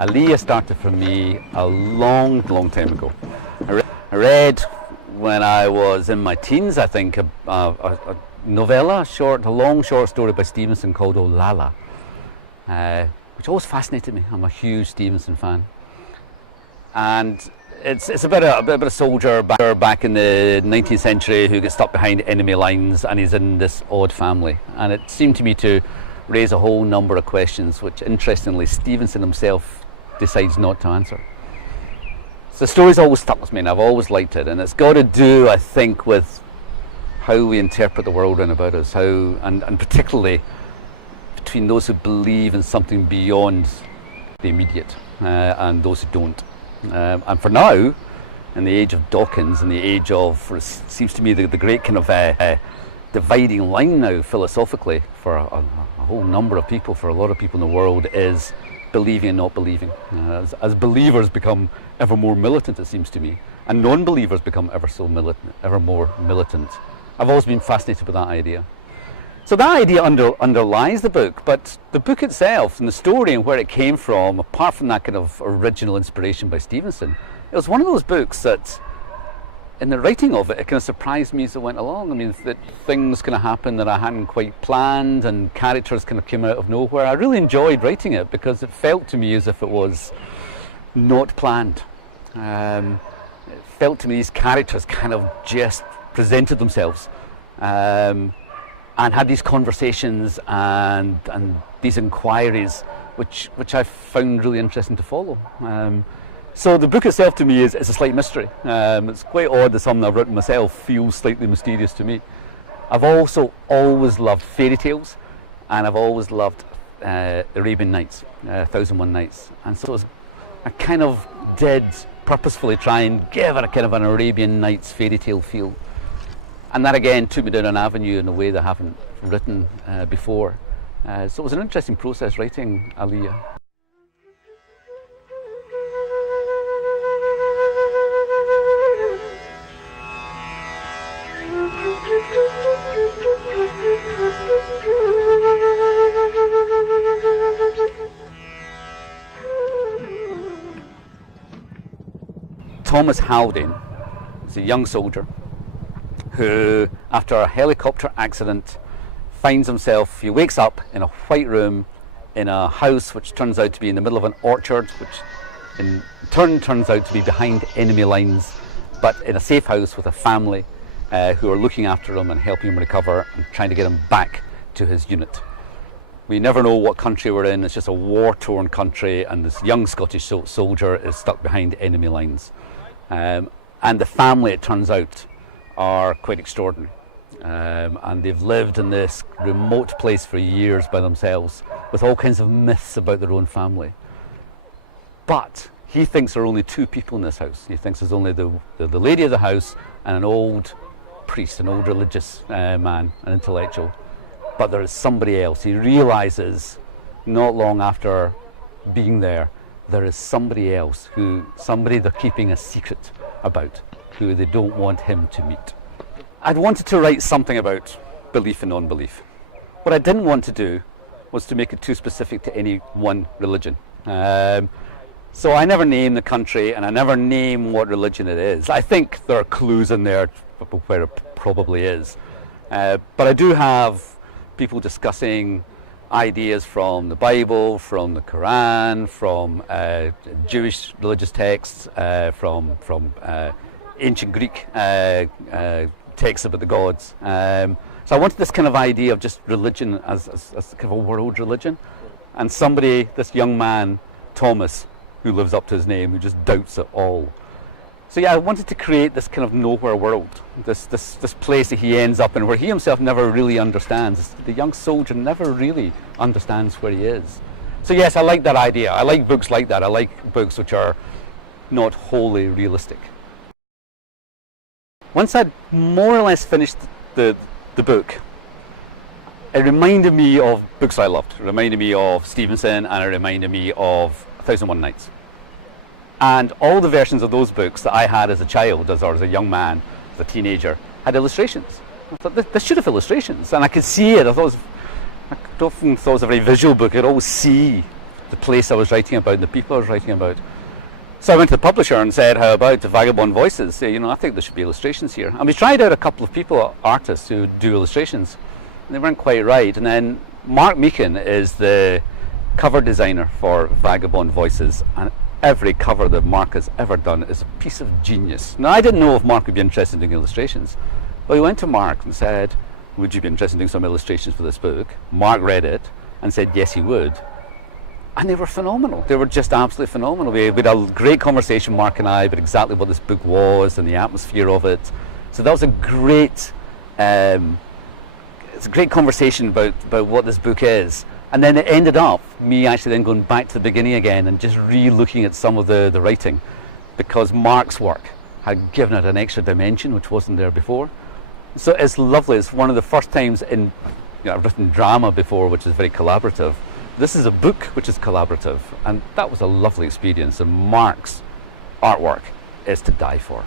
Aliyyah started for me a long time ago. I read when I was in my teens, I think, a novella, a long short story by Stevenson called Aliyyah, which always fascinated me. I'm a huge Stevenson fan. And it's about a soldier back in the 19th century who gets stuck behind enemy lines, and he's in this odd family. And it seemed to me to raise a whole number of questions, which interestingly Stevenson himself decides not to answer. So the story's always stuck with me, and I've always liked it. And it's got to do, I think, with how we interpret the world around about us, and particularly between those who believe in something beyond the immediate and those who don't. And for now, in the age of Dawkins, in the age of, it seems to me, the great kind of dividing line now philosophically for a whole number of people, for a lot of people in the world, is believing and not believing. As believers become ever more militant, it seems to me, and non-believers become ever more militant. I've always been fascinated with that idea. So that idea underlies the book, but the book itself and the story and where it came from, apart from that kind of original inspiration by Stevenson, it was one of those books that, in the writing of it, it kind of surprised me as it went along. I mean, that things kind of happened that I hadn't quite planned, and characters kind of came out of nowhere. I really enjoyed writing it because it felt to me as if it was not planned. It felt to me these characters kind of just presented themselves. And had these conversations and these inquiries, which I found really interesting to follow. So the book itself to me is a slight mystery. It's quite odd that something I've written myself feels slightly mysterious to me. I've also always loved fairy tales, and I've always loved Arabian Nights, 1001 Nights. And so I kind of did purposefully try and give it a kind of an Arabian Nights fairy tale feel. And that again took me down an avenue in a way that I haven't written before. So it was an interesting process writing Aliyyah. Thomas Haldane is a young soldier who, after a helicopter accident, finds himself, he wakes up in a white room in a house which turns out to be in the middle of an orchard, which in turn turns out to be behind enemy lines, but in a safe house with a family who are looking after him and helping him recover and trying to get him back to his unit. We never know what country we're in. It's just a war-torn country, and this young Scottish soldier is stuck behind enemy lines. And the family, it turns out, are quite extraordinary, and they've lived in this remote place for years by themselves with all kinds of myths about their own family. But he thinks there are only two people in this house. He thinks there's only the lady of the house and an old priest, an old religious man, an intellectual. But there is somebody else. He realizes not long after being there is somebody else, somebody they're keeping a secret about, who they don't want him to meet. I'd wanted to write something about belief and non-belief. What I didn't want to do was to make it too specific to any one religion. So I never name the country, and I never name what religion it is. I think there are clues in there where it probably is. But I do have people discussing ideas from the Bible, from the Quran, from Jewish religious texts, from ancient Greek texts about the gods. So I wanted this kind of idea of just religion as kind of a world religion. And somebody, this young man, Thomas, who lives up to his name, who just doubts it all. So yeah, I wanted to create this kind of nowhere world, this place that he ends up in, where he himself never really understands. The young soldier never really understands where he is. So yes, I like that idea. I like books like that. I like books which are not wholly realistic. Once I'd more or less finished the book, it reminded me of books I loved. It reminded me of Stevenson, and it reminded me of 1001 Nights. And all the versions of those books that I had as a child, or as a young man, as a teenager, had illustrations. I thought, this should have illustrations. And I could see it. I often thought it was a very visual book. I could always see the place I was writing about and the people I was writing about. So I went to the publisher and said, how about the Vagabond Voices? I think there should be illustrations here. And we tried out a couple of people, artists, who do illustrations. And they weren't quite right. And then Mark Meakin is the cover designer for Vagabond Voices. And every cover that Mark has ever done is a piece of genius. Now, I didn't know if Mark would be interested in doing illustrations. But we went to Mark and said, would you be interested in doing some illustrations for this book? Mark read it and said, yes, he would. And they were phenomenal. They were just absolutely phenomenal. We had a great conversation, Mark and I, about exactly what this book was and the atmosphere of it. So that was a great, it's a great conversation about what this book is. And then it ended up me actually then going back to the beginning again and just re-looking at some of the writing, because Mark's work had given it an extra dimension which wasn't there before. So it's lovely. It's one of the first times I've written drama before, which is very collaborative. This is a book which is collaborative, and that was a lovely experience, and Mark's artwork is to die for.